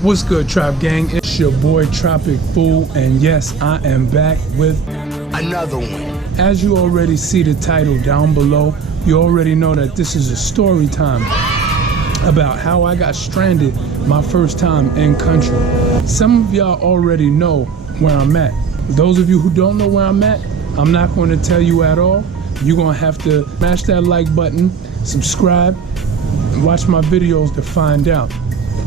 What's good, Trop Gang? It's your boy Tropic Fool, and yes, I am back with another one. As you already see the title down below, you already know that this is a story time about how I got stranded my first time in country. Some of y'all already know where I'm at. Those of you who don't know where I'm at, I'm not going to tell you at all. You're going to have to smash that like button, subscribe, and watch my videos to find out.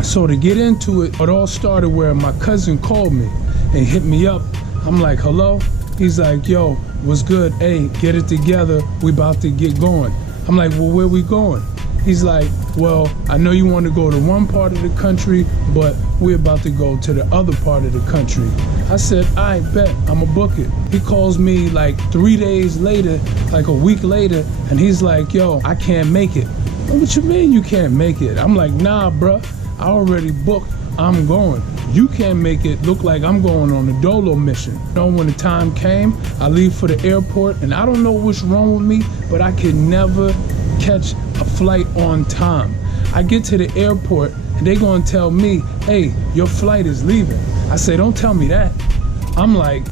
So to get into it all started where my cousin called me and hit me up. I'm like, hello? He's like, yo, what's good? Hey, get it together. We about to get going. I'm like, well, where we going? He's like, well, I know you want to go to one part of the country, but we're about to go to the other part of the country. I said, I bet, I'ma book it. He calls me like 3 days later, like a week later, and he's like, yo, I can't make it. What you mean you can't make it? I'm like, nah, bruh. I already booked, I'm going. You can't make it look like I'm going on a dolo mission. You know, when the time came, I leave for the airport, and I don't know what's wrong with me, but I could never catch a flight on time. I get to the airport, and they gonna tell me, hey, your flight is leaving. I say, don't tell me that. I'm like,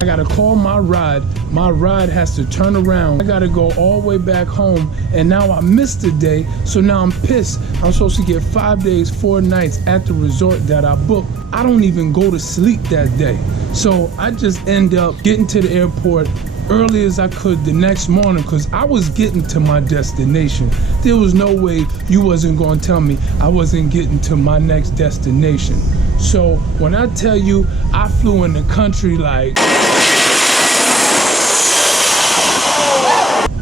I gotta call my ride. My ride has to turn around. I gotta go all the way back home, and now I missed the day, so now I'm pissed. I'm supposed to get 5 days, 4 nights at the resort that I booked. I don't even go to sleep that day. So I just end up getting to the airport early as I could the next morning, because I was getting to my destination. There was no way you wasn't gonna tell me I wasn't getting to my next destination. So when I tell you I flew in the country like,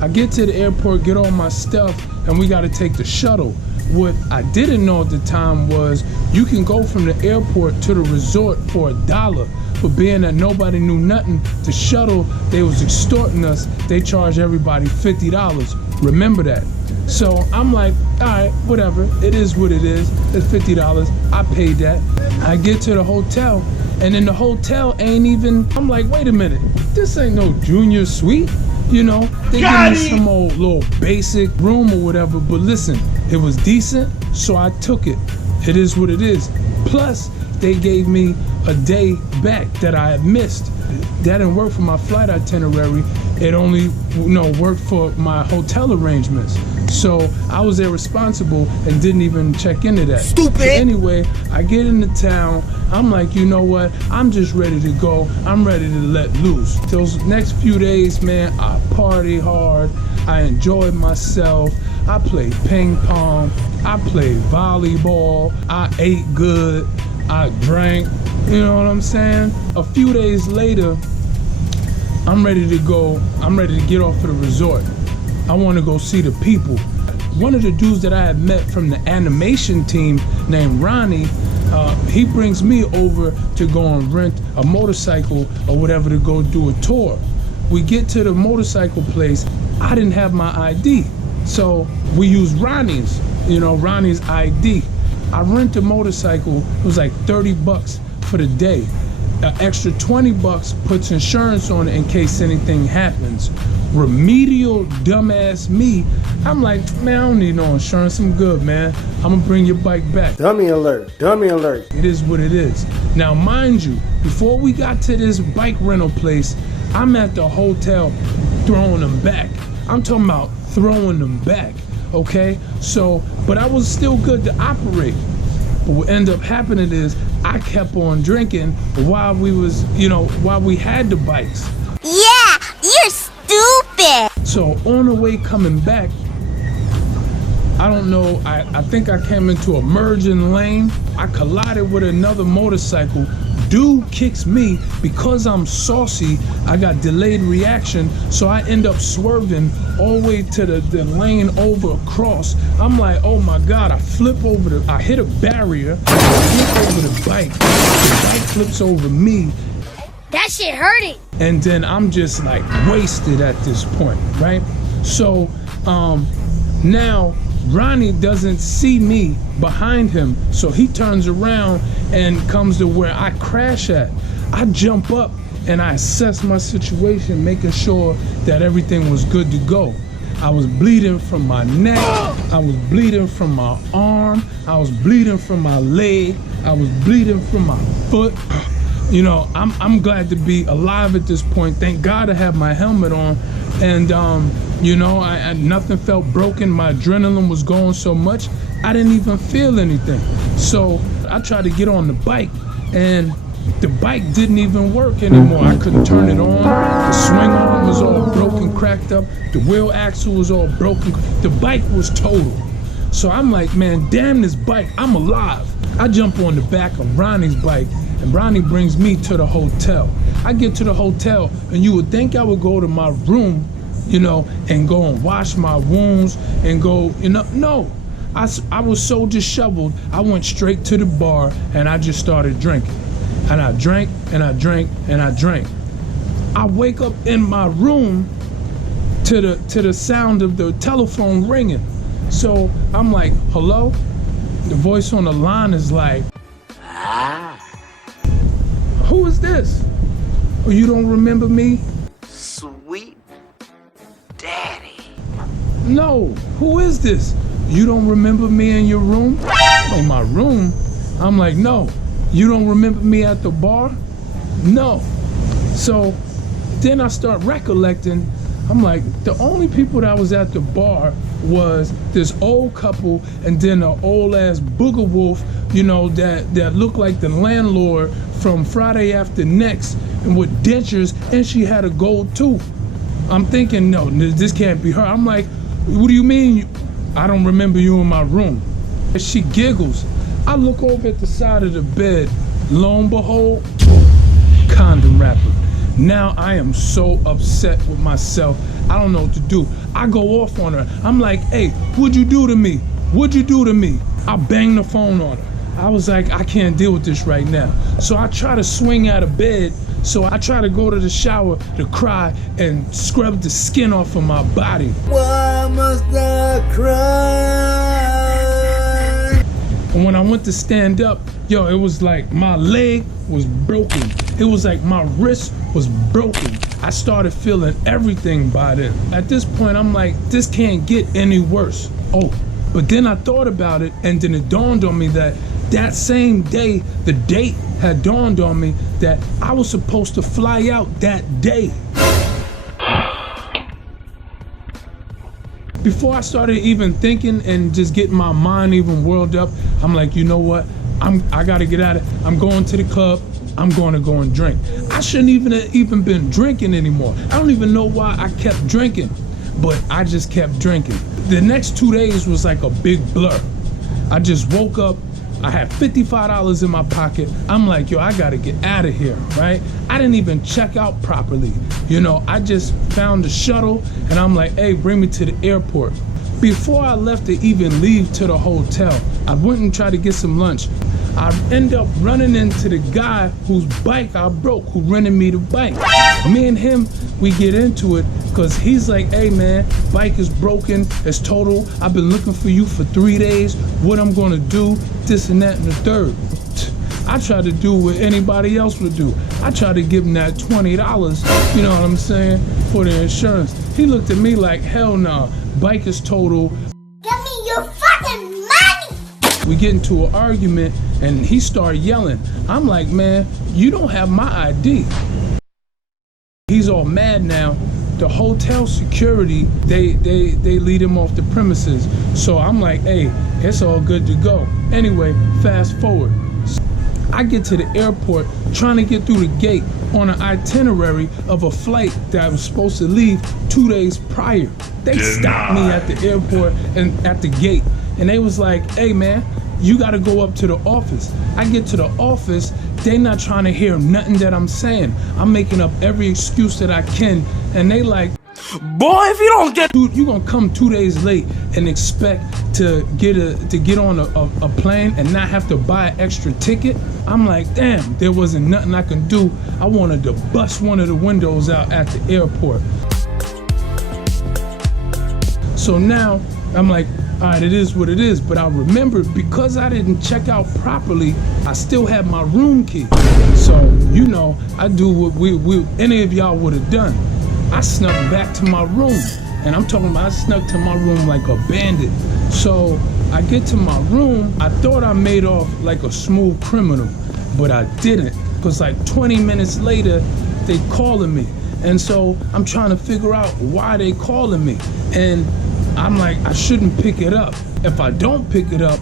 I get to the airport, get all my stuff, and we gotta take the shuttle. What I didn't know at the time was you can go from the airport to the resort for $1. But being that nobody knew nothing, the shuttle, they was extorting us. They charge everybody $50. Remember that. So I'm like, all right, whatever. It is what it is. It's $50. I paid that. I get to the hotel, and in the hotel ain't even, I'm like, wait a minute. This ain't no junior suite. You know, they give me some old little basic room or whatever, but listen, it was decent, so I took it. It is what it is. Plus, they gave me a day back that I had missed. That didn't work for my flight itinerary. It only, worked for my hotel arrangements. So I was irresponsible and didn't even check into that. Stupid! So anyway, I get into town. I'm like, you know what? I'm just ready to go. I'm ready to let loose. Those next few days, man, I party hard. I enjoyed myself. I played ping pong. I played volleyball. I ate good. I drank. You know what I'm saying? A few days later, I'm ready to go. I'm ready to get off of the resort. I want to go see the people. One of the dudes that I had met from the animation team named Ronnie, he brings me over to go and rent a motorcycle or whatever to go do a tour. We get to the motorcycle place. I didn't have my ID. So we used Ronnie's ID. I rent a motorcycle. It was like $30 for the day. An extra $20 puts insurance on it in case anything happens. Remedial dumbass me, I'm like, man, I don't need no insurance. I'm good, man. I'm gonna bring your bike back. Dummy alert, dummy alert. It is what it is. Now, mind you, before we got to this bike rental place, I'm at the hotel throwing them back. I'm talking about throwing them back, okay? So, but I was still good to operate. But what ended up happening is I kept on drinking while we had the bikes. Yeah, you're stupid. So on the way coming back, I don't know, I think I came into a merging lane. I collided with another motorcycle. Dude kicks me. Because I'm saucy, I got delayed reaction, so I end up swerving all the way to the lane over across. I'm like, oh my God, I hit a barrier, I flip over the bike flips over me. That shit hurting. And then I'm just like wasted at this point, right? So now Ronnie doesn't see me behind him, so he turns around and comes to where I crash at. I jump up and I assess my situation, making sure that everything was good to go. I was bleeding from my neck. I was bleeding from my arm. I was bleeding from my leg. I was bleeding from my foot. You know, I'm glad to be alive at this point. Thank God I have my helmet on. And, you know, nothing felt broken. My adrenaline was going so much, I didn't even feel anything. So I tried to get on the bike, and the bike didn't even work anymore. I couldn't turn it on. The swing arm was all broken, cracked up. The wheel axle was all broken. The bike was total. So I'm like, man, damn this bike, I'm alive. I jump on the back of Ronnie's bike, and Ronnie brings me to the hotel. I get to the hotel, and you would think I would go to my room, you know, and go and wash my wounds and go, you know, no. I was so disheveled, I went straight to the bar and I just started drinking. And I drank and I drank and I drank. I wake up in my room to the sound of the telephone ringing. So I'm like, hello? The voice on the line is like, who is this? Oh, you don't remember me? Sweet daddy. No, who is this? You don't remember me in your room? In my room? I'm like, no. You don't remember me at the bar? No. So then I start recollecting. I'm like, the only people that was at the bar was this old couple and then an old ass booger wolf, you know, that looked like the landlord from Friday After Next and with dentures, and she had a gold tooth. I'm thinking, no, this can't be her. I'm like, what do you mean? I don't remember you in my room. And she giggles. I look over at the side of the bed. Lo and behold, condom wrapper. Now I am so upset with myself. I don't know what to do. I go off on her. I'm like, hey, what'd you do to me? What'd you do to me? I bang the phone on her. I was like, I can't deal with this right now. So I try to swing out of bed. So I try to go to the shower to cry and scrub the skin off of my body. Why must I cry? And when I went to stand up, yo, it was like my leg was broken. It was like my wrist was broken. I started feeling everything by then. At this point, I'm like, this can't get any worse. Oh, but then I thought about it, and then it dawned on me that same day, the date had dawned on me that I was supposed to fly out that day. Before I started even thinking and just getting my mind even whirled up, I'm like, you know what? I gotta get out of it. I'm going to the club. I'm gonna go and drink. I shouldn't even been drinking anymore. I don't even know why I kept drinking, but I just kept drinking. The next 2 days was like a big blur. I just woke up. I had $55 in my pocket. I'm like, yo, I gotta get out of here, right? I didn't even check out properly. You know, I just found the shuttle and I'm like, hey, bring me to the airport. Before I left to even leave to the hotel, I went and tried to get some lunch. I end up running into the guy whose bike I broke, who rented me the bike. Me and him, we get into it because he's like, hey man, bike is broken, it's total. I've been looking for you for 3 days. What I'm gonna do, this and that and the third. I tried to do what anybody else would do. I tried to give him that $20, you know what I'm saying, for the insurance. He looked at me like, hell no, bike is total. Give me your fucking money! We get into an argument and he started yelling. I'm like, man, you don't have my ID. He's all mad now. The hotel security, they lead him off the premises. So I'm like, hey, it's all good to go. Anyway, fast forward. I get to the airport trying to get through the gate on an itinerary of a flight that I was supposed to leave 2 days prior. They stopped me at the airport and at the gate. And they was like, hey man, you gotta go up to the office. I get to the office, they not trying to hear nothing that I'm saying. I'm making up every excuse that I can. And they like, Boy, if you don't get... dude, you gonna come 2 days late and expect to get on a plane and not have to buy an extra ticket? I'm like, damn, there wasn't nothing I can do. I wanted to bust one of the windows out at the airport. So now I'm like, all right, it is what it is. But I remembered because I didn't check out properly, I still had my room key. So, you know, I do what any of y'all would have done. I snuck back to my room. And I'm talking about I snuck to my room like a bandit. So I get to my room, I thought I made off like a smooth criminal, but I didn't. Because like 20 minutes later, they calling me. And so I'm trying to figure out why they calling me. And I'm like, I shouldn't pick it up. If I don't pick it up,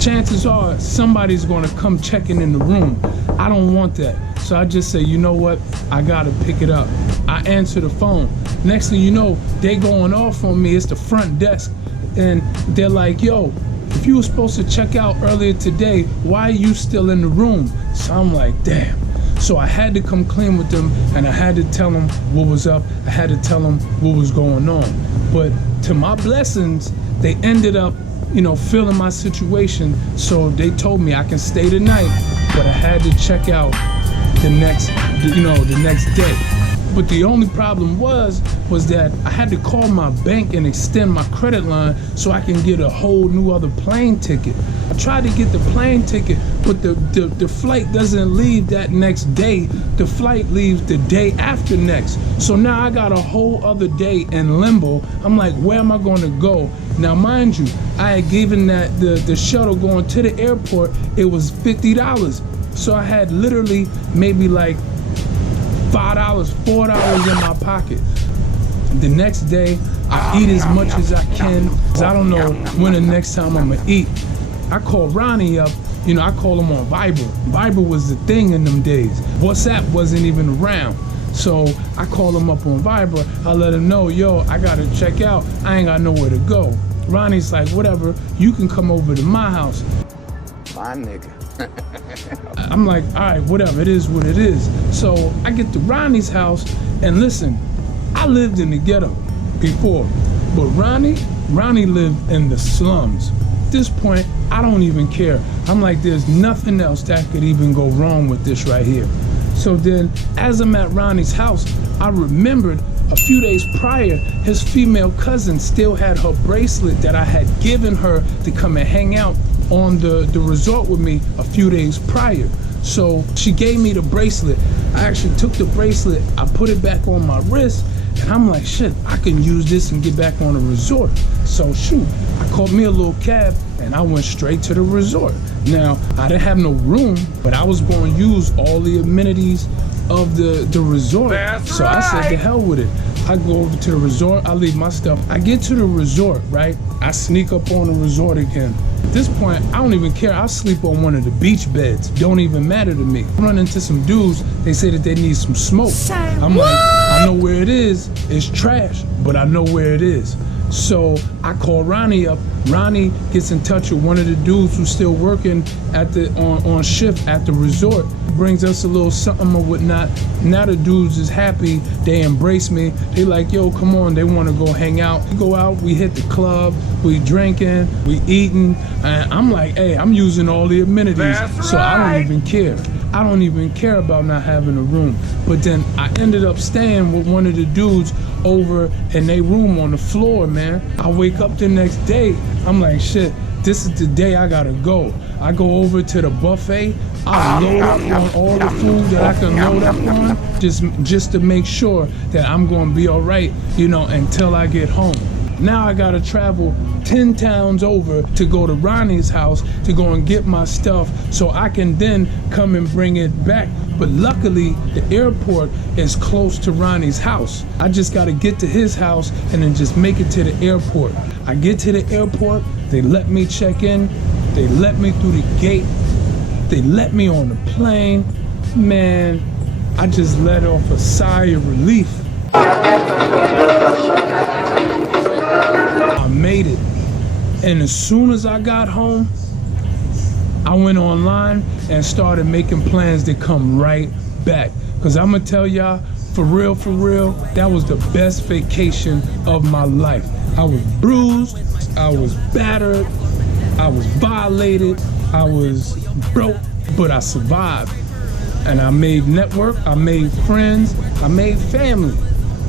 chances are somebody's gonna come checking in the room. I don't want that. So I just say, you know what? I gotta pick it up. I answer the phone. Next thing you know, they going off on me. It's the front desk. And they're like, yo, if you were supposed to check out earlier today, why are you still in the room? So I'm like, damn. So I had to come clean with them, and I had to tell them what was up. I had to tell them what was going on. But to my blessings, they ended up, feeling my situation. So they told me I can stay the night, but I had to check out the next day. But the only problem was that I had to call my bank and extend my credit line so I can get a whole new other plane ticket. I tried to get the plane ticket, but the flight doesn't leave that next day. The flight leaves the day after next. So now I got a whole other day in limbo. I'm like, where am I going to go? Now, mind you, I had given that the shuttle going to the airport, it was $50. So I had literally maybe like $5, $4 in my pocket. The next day, I eat as much as I can, because I don't know when the next time I'm gonna eat. I call Ronnie up, I call him on Viber. Viber was the thing in them days. WhatsApp wasn't even around. So I call him up on Viber. I let him know, yo, I gotta check out. I ain't got nowhere to go. Ronnie's like, whatever, you can come over to my house. My nigga. I'm like, all right, whatever, it is what it is. So I get to Ronnie's house, and listen, I lived in the ghetto before, but Ronnie lived in the slums. At this point, I don't even care. I'm like, there's nothing else that could even go wrong with this right here. So then, as I'm at Ronnie's house, I remembered a few days prior, his female cousin still had her bracelet that I had given her to come and hang out on the resort with me a few days prior. So she gave me the bracelet. I actually took the bracelet, I put it back on my wrist, and I'm like, shit, I can use this and get back on the resort. So shoot, I called me a little cab and I went straight to the resort. Now, I didn't have no room, but I was going to use all the amenities of the resort. That's so right. I said, to hell with it. I go over to the resort, I leave my stuff. I get to the resort, right? I sneak up on the resort again. At this point, I don't even care. I'll sleep on one of the beach beds. Don't even matter to me. I run into some dudes, they say that they need some smoke. I'm like, I know where it is. It's trash, but I know where it is. So I call Ronnie up. Ronnie gets in touch with one of the dudes who's still working at on shift at the resort. Brings us a little something or whatnot. Now the dudes is happy. They embrace me. They like, yo, come on. They want to go hang out. We go out. We hit the club. We drinking. We eating. And I'm like, hey, I'm using all the amenities. That's so right. I don't even care. I don't even care about not having a room. But then I ended up staying with one of the dudes over in their room on the floor, man. I wake up the next day. I'm like, shit, this is the day I gotta go. I go over to the buffet. I load up on all the food that I can load up on, just to make sure that I'm gonna be all right, until I get home. Now I gotta travel 10 towns over to go to Ronnie's house to go and get my stuff so I can then come and bring it back. But luckily, the airport is close to Ronnie's house. I just gotta get to his house and then just make it to the airport. I get to the airport, they let me check in, they let me through the gate, they let me on the plane. Man, I just let off a sigh of relief. I made it. And as soon as I got home, I went online and started making plans to come right back. Because I'm going to tell y'all, for real, that was the best vacation of my life. I was bruised, I was battered, I was violated, I was broke, but I survived. And I made network, I made friends, I made family.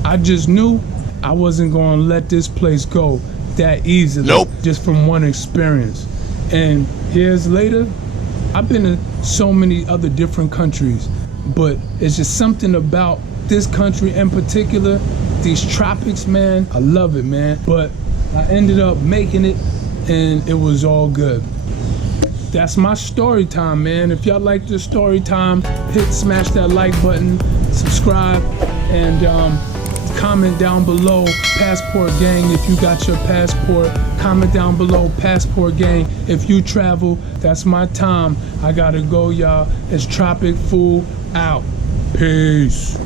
I just knew I wasn't going to let this place go that easily. Nope. Just from one experience. And years later, I've been to so many other different countries, but it's just something about this country in particular these tropics, man, I love it, man. But I ended up making it and it was all good. That's my story time, man. If y'all like this story time, smash that like button, subscribe, and comment down below, passport gang, if you got your passport. Comment down below, passport gang, if you travel. That's my time. I gotta go, y'all. It's Tropic Fool out. Peace.